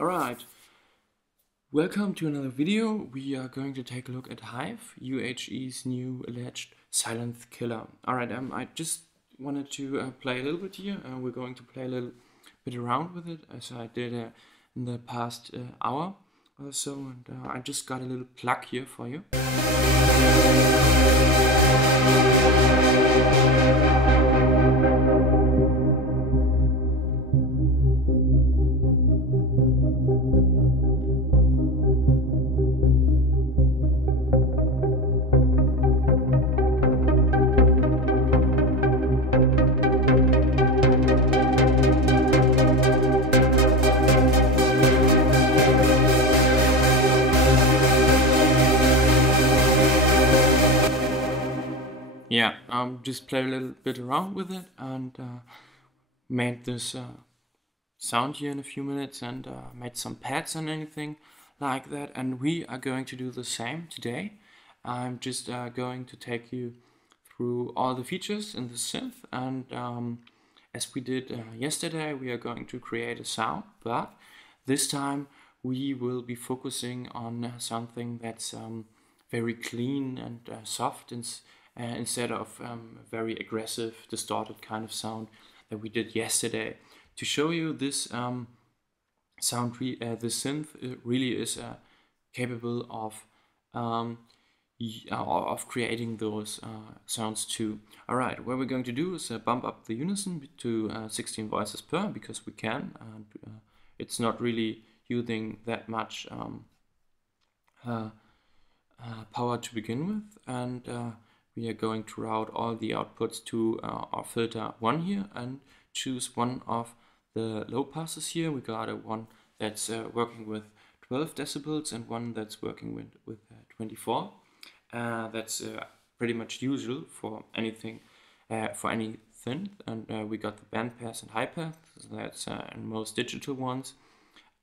Alright, welcome to another video. We are going to take a look at HIVE, UHE's new alleged silence killer. Alright, I just wanted to play a little bit here. We're going to play a little bit around with it, as I did in the past hour or so, and I just got a little plug here for you. Yeah, just played a little bit around with it and made this sound here in a few minutes and made some pads and anything like that. And we are going to do the same today. I'm just going to take you through all the features in the synth, and as we did yesterday, we are going to create a sound, but this time we will be focusing on something that's very clean and soft, instead of very aggressive, distorted kind of sound that we did yesterday. To show you this sound, the synth really is capable of creating those sounds too. Alright, what we're going to do is bump up the unison to 16 voices per, because we can, and it's not really using that much power to begin with, and we are going to route all the outputs to our filter 1 here and choose one of the low passes here. We got a one that's working with 12 decibels and one that's working with 24. That's pretty much usual for anything, for any synth. And we got the bandpass and high pass. That's in most digital ones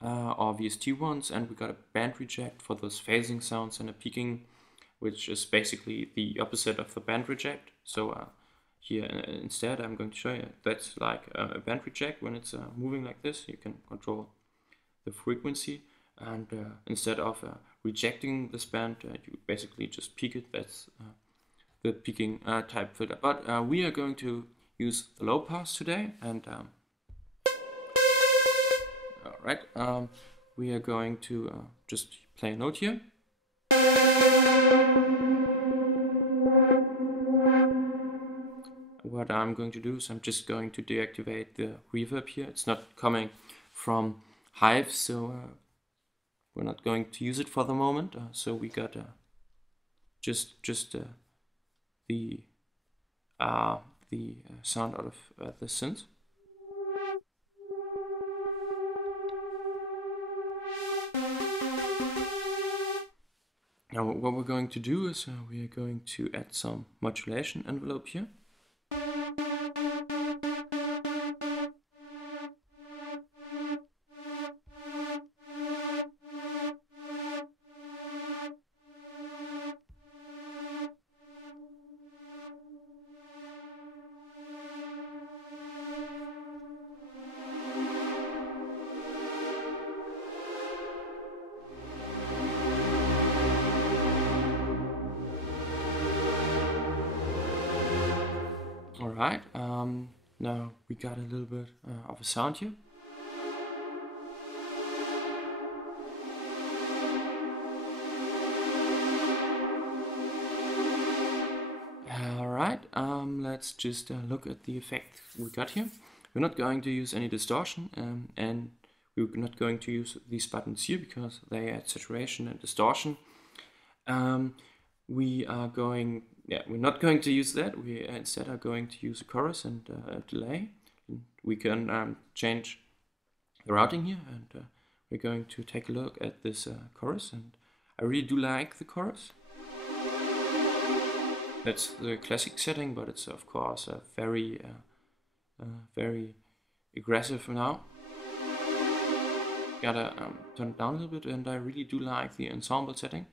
or VST ones, and we got a band reject for those phasing sounds and a peaking, which is basically the opposite of the band reject. So here instead I'm going to show you that's like a band reject. When it's moving like this, you can control the frequency, and instead of rejecting this band, you basically just peak it. That's the peaking type filter. But we are going to use the low pass today, and alright, we are going to just play a note here. What I'm going to do is I'm just going to deactivate the reverb here. It's not coming from HIVE, so we're not going to use it for the moment. So we got just the sound out of the synth. Now what we're going to do is we are going to add some modulation envelope here. Alright, now we got a little bit of a sound here. Alright, let's just look at the effect we got here. We're not going to use any distortion, and we're not going to use these buttons here because they add saturation and distortion. We're not going to use that. We instead are going to use a chorus and a delay. We can change the routing here, and we're going to take a look at this chorus, and I really do like the chorus. That's the classic setting, but it's of course very aggressive now. Gotta turn it down a little bit, and I really do like the ensemble setting.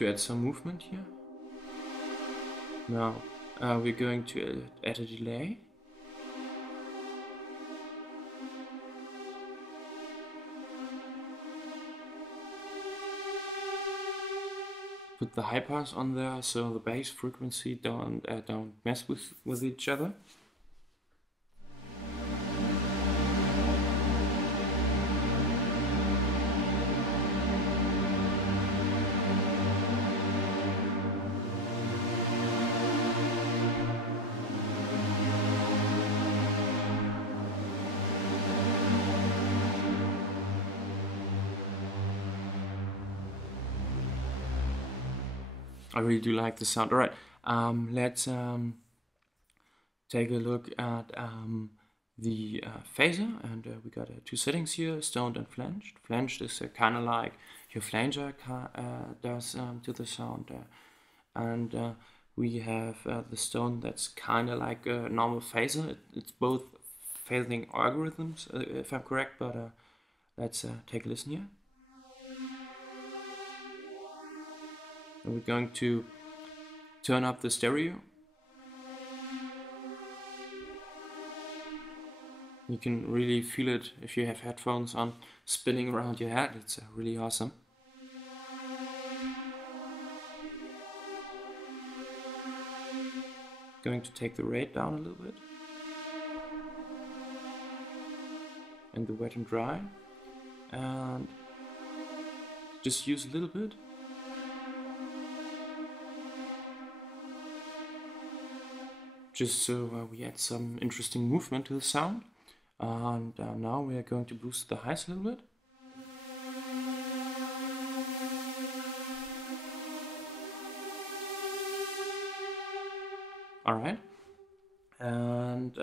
to add some movement here. Now we're going to add a delay. Put the high pass on there so the bass frequency don't mess with each other. I really do like the sound. Alright, let's take a look at the phaser, and we got two settings here, stoned and flanged. Flanged is kind of like your flanger does to the sound, and we have the stone that's kind of like a normal phaser. It's both phasing algorithms, if I'm correct, but let's take a listen here. And we're going to turn up the stereo. You can really feel it if you have headphones on, spinning around your head. It's really awesome. Going to take the rate down a little bit. And the wet and dry. And just use a little bit. Just so we add some interesting movement to the sound. And now we are going to boost the highs a little bit. Alright. And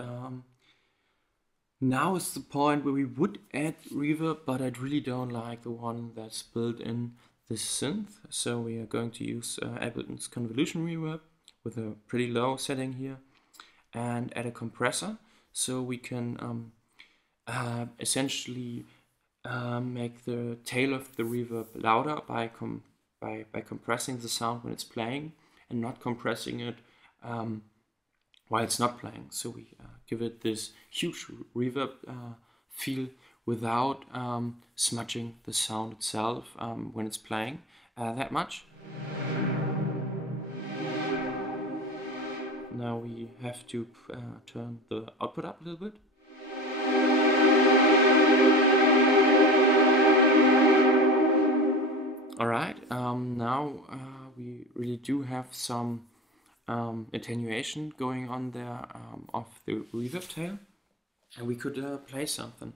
now is the point where we would add reverb, but I really don't like the one that's built in this synth. So we are going to use Ableton's convolution reverb with a pretty low setting here. And add a compressor, so we can essentially make the tail of the reverb louder by compressing the sound when it's playing, and not compressing it while it's not playing. So we give it this huge reverb feel without smudging the sound itself when it's playing that much. Now we have to turn the output up a little bit. Alright, now we really do have some attenuation going on there of the reverb tail, and we could play something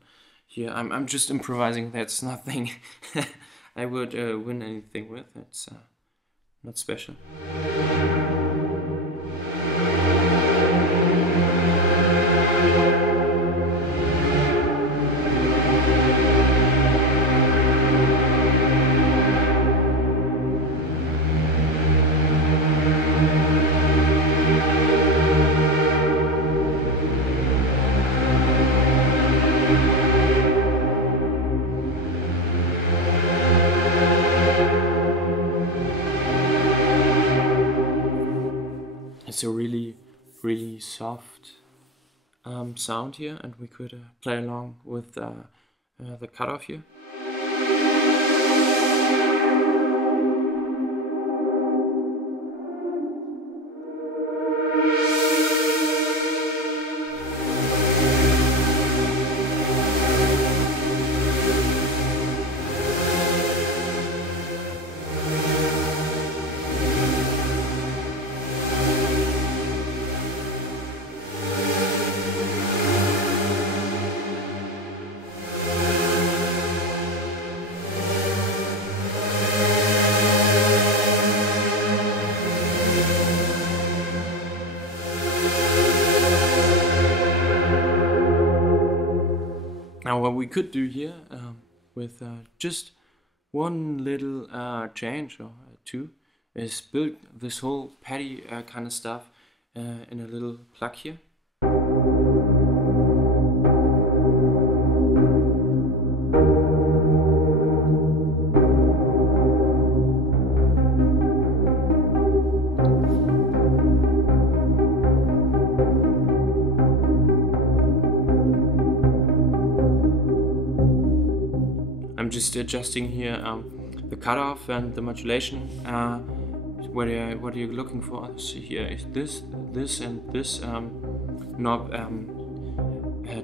here. I'm just improvising. That's nothing I would win anything with. It's not special. It's a really soft sound here, and we could play along with the cutoff here. Now what we could do here with just one little change or two is build this whole patty kind of stuff in a little plug here. just adjusting here the cutoff and the modulation. What are you looking for? So here is this and this knob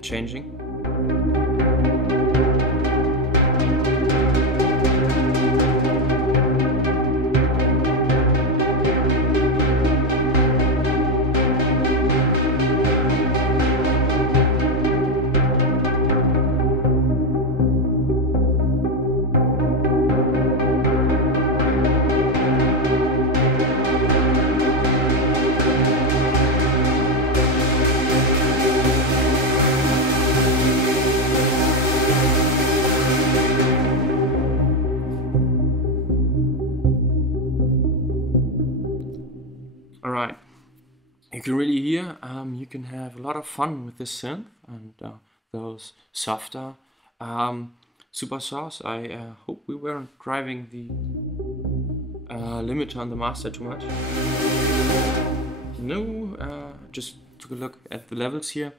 changing. Alright, you can really hear, you can have a lot of fun with this synth and those softer supersaws. I hope we weren't driving the limiter on the master too much. No, just took a look at the levels here.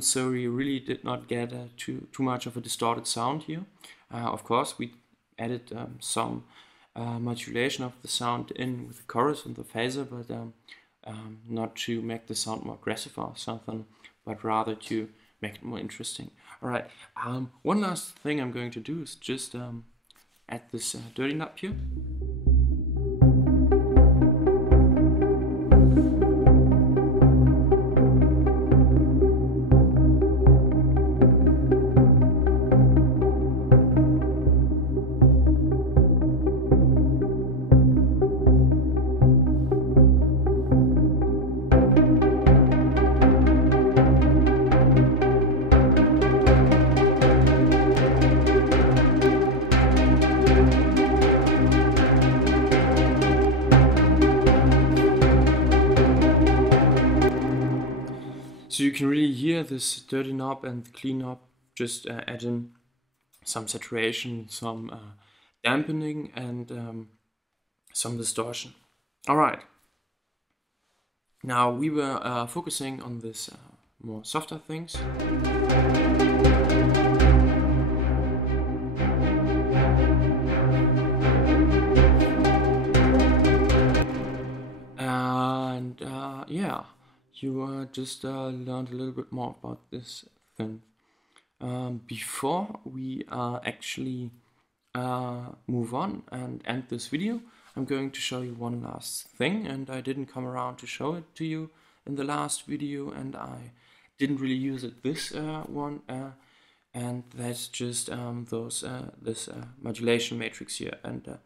So we really did not get too much of a distorted sound here. Of course, we added some modulation of the sound in with the chorus and the phaser, but not to make the sound more aggressive or something, but rather to make it more interesting. Alright, one last thing I'm going to do is just add this dirty knob here. So you can really hear this dirty knob and the clean knob just add in some saturation, some dampening, and some distortion. Alright, now we were focusing on this more softer things. And yeah, you just learned a little bit more about this thing. Before we actually move on and end this video, I'm going to show you one last thing, and I didn't come around to show it to you in the last video, and I didn't really use it this one, and that's just this modulation matrix here. And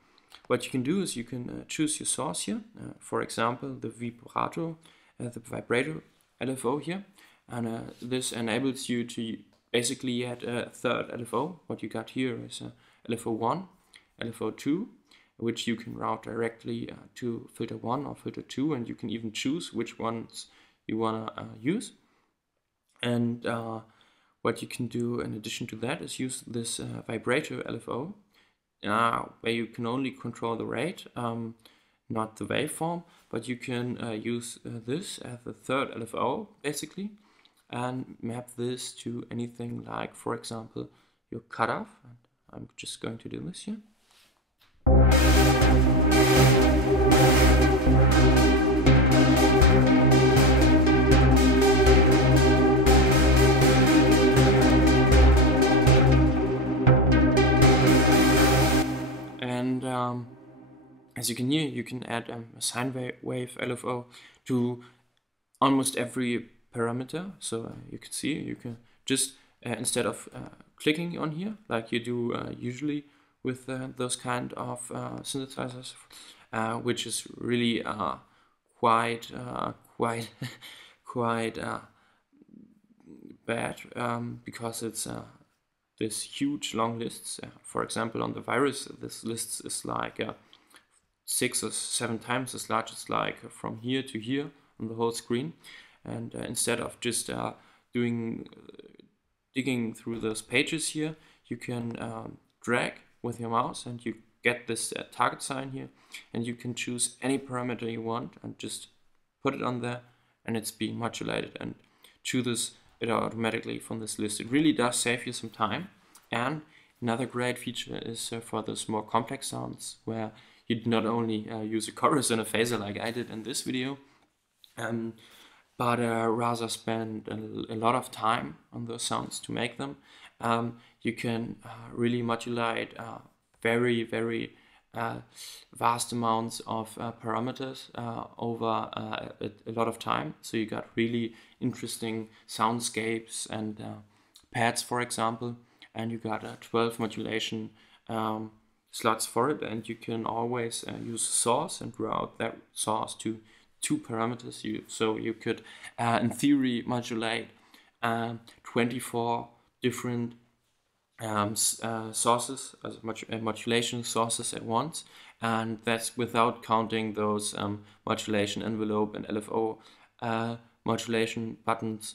what you can do is you can choose your source here, for example the vibrato, the vibrator LFO here, and this enables you to basically add a third LFO. What you got here is LFO 1, LFO 2, which you can route directly to filter 1 or filter 2, and you can even choose which ones you want to use. And what you can do in addition to that is use this vibrator LFO, where you can only control the rate, not the waveform, but you can use this as the third LFO basically, and map this to anything like, for example, your cutoff. And I'm just going to do this here. And as you can hear, you can add a sine wave LFO to almost every parameter. So you can see, you can just instead of clicking on here like you do usually with those kind of synthesizers, which is really quite bad, because it's this huge long lists. For example, on the virus, this list is like 6 or 7 times as large as like from here to here on the whole screen. And instead of just digging through those pages here, you can drag with your mouse and you get this target sign here, and you can choose any parameter you want and just put it on there, and it's being modulated and chooses it automatically from this list. It really does save you some time, and Another great feature is for those more complex sounds, where you not only use a chorus and a phaser like I did in this video, but rather spend a lot of time on those sounds to make them. You can really modulate very, very vast amounts of parameters over a lot of time. So you got really interesting soundscapes and pads, for example, and you got 12 modulation slots for it, and you can always use a source and route that source to 2 parameters. So you could in theory modulate 24 different sources, modulation sources at once, and that's without counting those modulation envelope and LFO modulation buttons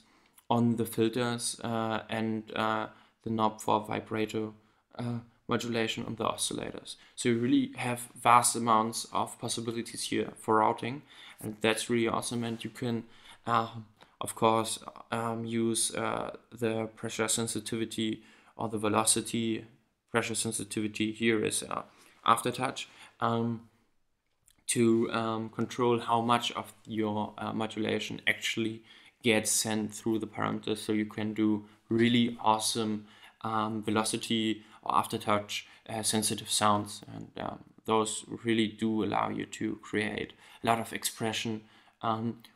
on the filters and the knob for vibrato modulation on the oscillators. So you really have vast amounts of possibilities here for routing, and that's really awesome. And you can of course use the pressure sensitivity or the velocity pressure sensitivity. Here is aftertouch to control how much of your modulation actually gets sent through the parameters, so you can do really awesome velocity or aftertouch sensitive sounds, and those really do allow you to create a lot of expression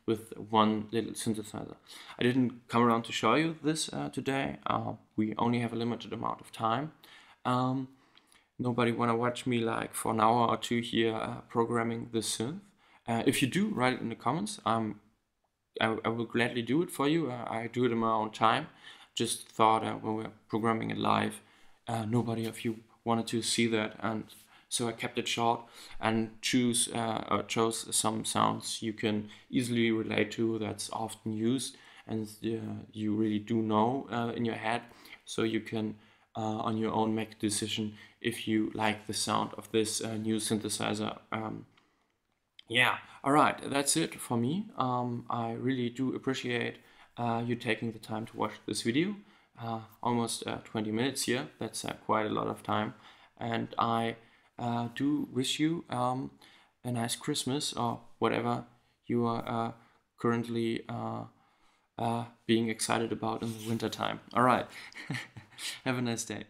with one little synthesizer. I didn't come around to show you this today. We only have a limited amount of time. Nobody wanna watch me like for an hour or 2 here programming this synth. If you do, write it in the comments. I will gladly do it for you. I do it in my own time. Just thought when we're programming it live, nobody of you wanted to see that, and so I kept it short and chose some sounds you can easily relate to, that's often used and you really do know in your head, so you can on your own make a decision if you like the sound of this new synthesizer. Yeah, alright, that's it for me. I really do appreciate you taking the time to watch this video. Almost 20 minutes here, that's quite a lot of time, and I do wish you a nice Christmas or whatever you are currently being excited about in the winter time. Alright, have a nice day.